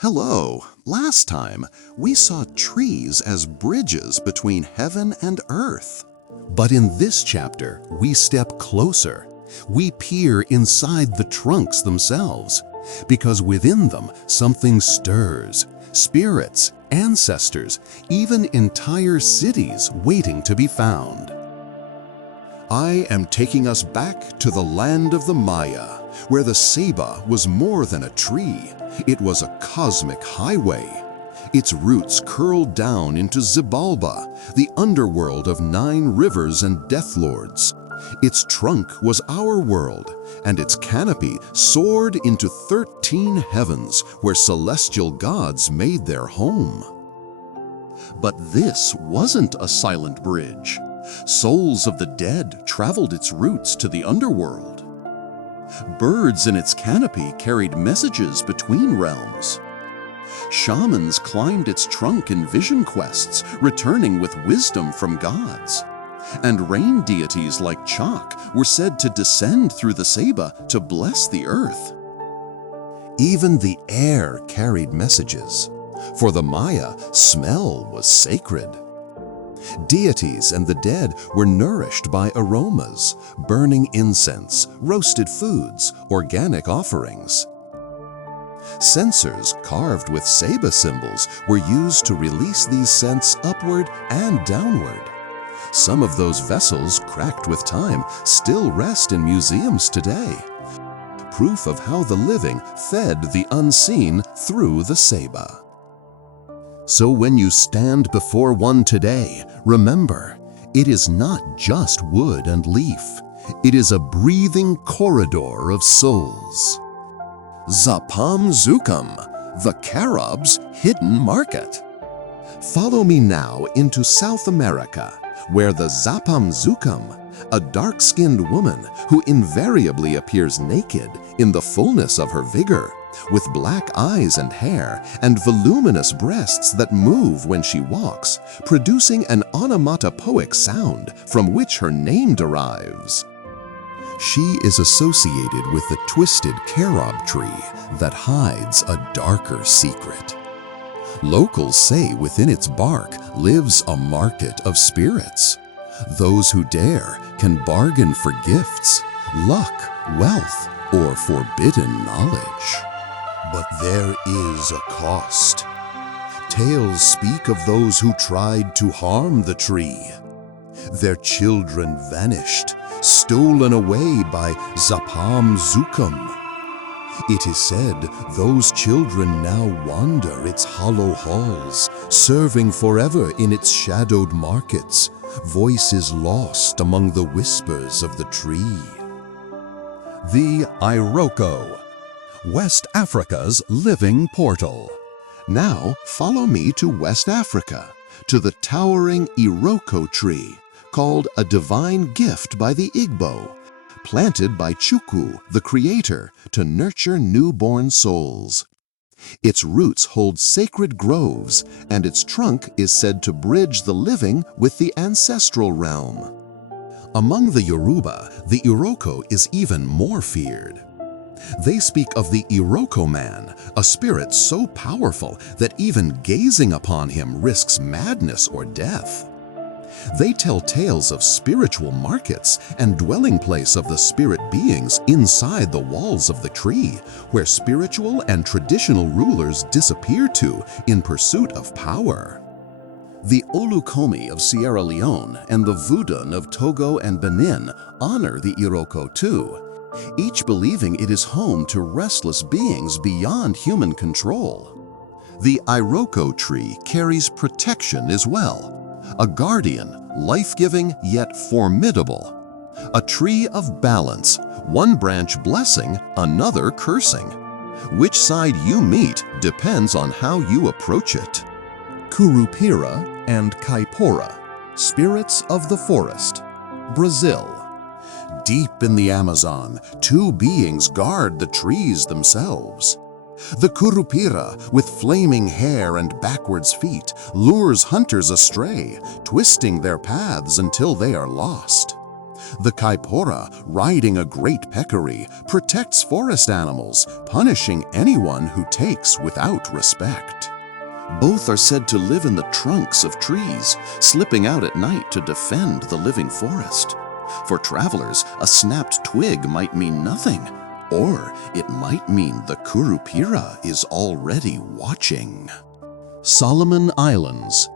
Hello! Last time, we saw trees as bridges between heaven and earth. But in this chapter, we step closer. We peer inside the trunks themselves, because within them something stirs. Spirits, ancestors, even entire cities waiting to be found. I am taking us back to the land of the Maya, where the Ceiba was more than a tree. It was a cosmic highway. Its roots curled down into Xibalba, the underworld of 9 rivers and death lords. Its trunk was our world, and its canopy soared into 13 heavens where celestial gods made their home. But this wasn't a silent bridge. Souls of the dead traveled its routes to the underworld. Birds in its canopy carried messages between realms. Shamans climbed its trunk in vision quests, returning with wisdom from gods. And rain deities like Chak were said to descend through the Ceiba to bless the earth. Even the air carried messages. For the Maya, smell was sacred. Deities and the dead were nourished by aromas, burning incense, roasted foods, organic offerings. Censers carved with Ceiba symbols were used to release these scents upward and downward. Some of those vessels, cracked with time, still rest in museums today. Proof of how the living fed the unseen through the Ceiba. So when you stand before one today, remember, it is not just wood and leaf. It is a breathing corridor of souls. Zapam Zukam, the Carib's hidden market. Follow me now into South America, where the Zapam Zukam, a dark-skinned woman who invariably appears naked in the fullness of her vigor, with black eyes and hair and voluminous breasts that move when she walks, producing an onomatopoeic sound from which her name derives. She is associated with the twisted carob tree that hides a darker secret. Locals say within its bark lives a market of spirits. Those who dare can bargain for gifts, luck, wealth, or forbidden knowledge. But there is a cost. Tales speak of those who tried to harm the tree. Their children vanished, stolen away by Zapam Zukam. It is said those children now wander its hollow halls, serving forever in its shadowed markets, voices lost among the whispers of the tree. The Iroko, West Africa's living portal. Now follow me to West Africa, to the towering Iroko tree, called a divine gift by the Igbo, planted by Chukwu, the creator, to nurture newborn souls. Its roots hold sacred groves, and its trunk is said to bridge the living with the ancestral realm. Among the Yoruba, the Iroko is even more feared. They speak of the Iroko man, a spirit so powerful that even gazing upon him risks madness or death. They tell tales of spiritual markets and dwelling place of the spirit beings inside the walls of the tree, where spiritual and traditional rulers disappear to in pursuit of power. The Olukomi of Sierra Leone and the Vudun of Togo and Benin honor the Iroko too, each believing it is home to restless beings beyond human control. The Iroko tree carries protection as well. A guardian, life-giving yet formidable. A tree of balance, one branch blessing, another cursing. Which side you meet depends on how you approach it. Curupira and Caipora, spirits of the forest. Brazil. Deep in the Amazon, 2 beings guard the trees themselves. The Curupira, with flaming hair and backwards feet, lures hunters astray, twisting their paths until they are lost. The kaipora, riding a great peccary, protects forest animals, punishing anyone who takes without respect. Both are said to live in the trunks of trees, slipping out at night to defend the living forest. For travelers, a snapped twig might mean nothing, or it might mean the Curupira is already watching. Solomon Islands,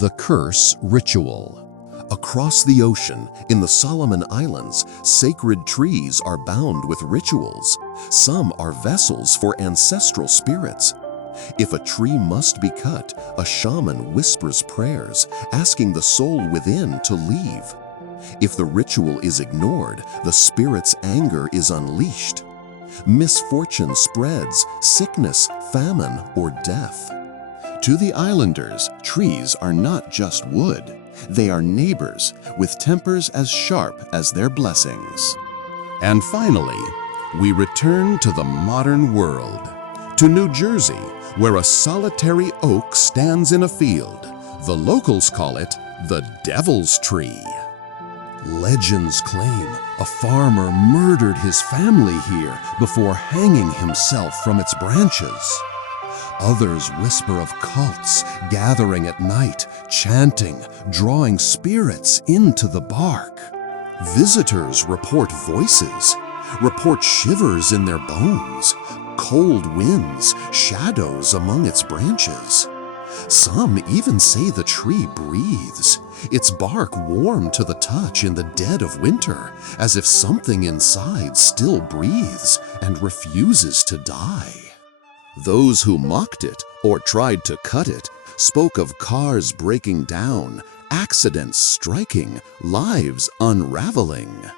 the Curse Ritual. Across the ocean, in the Solomon Islands, sacred trees are bound with rituals. Some are vessels for ancestral spirits. If a tree must be cut, a shaman whispers prayers, asking the soul within to leave. If the ritual is ignored, the spirit's anger is unleashed. Misfortune spreads, sickness, famine, or death. To the islanders, trees are not just wood. They are neighbors, with tempers as sharp as their blessings. And finally, we return to the modern world, to New Jersey, where a solitary oak stands in a field. The locals call it the Devil's Tree. Legends claim a farmer murdered his family here before hanging himself from its branches. Others whisper of cults gathering at night, chanting, drawing spirits into the bark. Visitors report voices, report shivers in their bones, cold winds, shadows among its branches. Some even say the tree breathes, its bark warm to the touch in the dead of winter, as if something inside still breathes and refuses to die. Those who mocked it or tried to cut it spoke of cars breaking down, accidents striking, lives unraveling.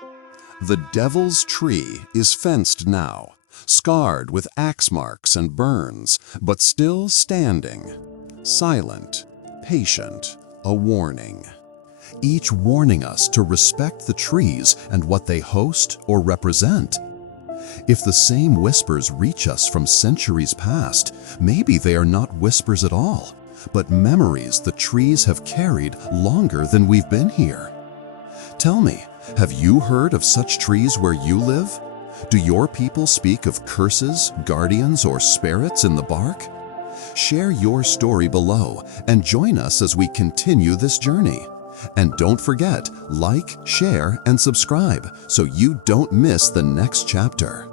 The Devil's Tree is fenced now, scarred with axe marks and burns, but still standing. Silent, patient, a warning. Each warning us to respect the trees and what they host or represent. If the same whispers reach us from centuries past, maybe they are not whispers at all, but memories the trees have carried longer than we've been here. Tell me, have you heard of such trees where you live? Do your people speak of curses, guardians, or spirits in the bark? Share your story below and join us as we continue this journey. And don't forget, like, share, and subscribe so you don't miss the next chapter.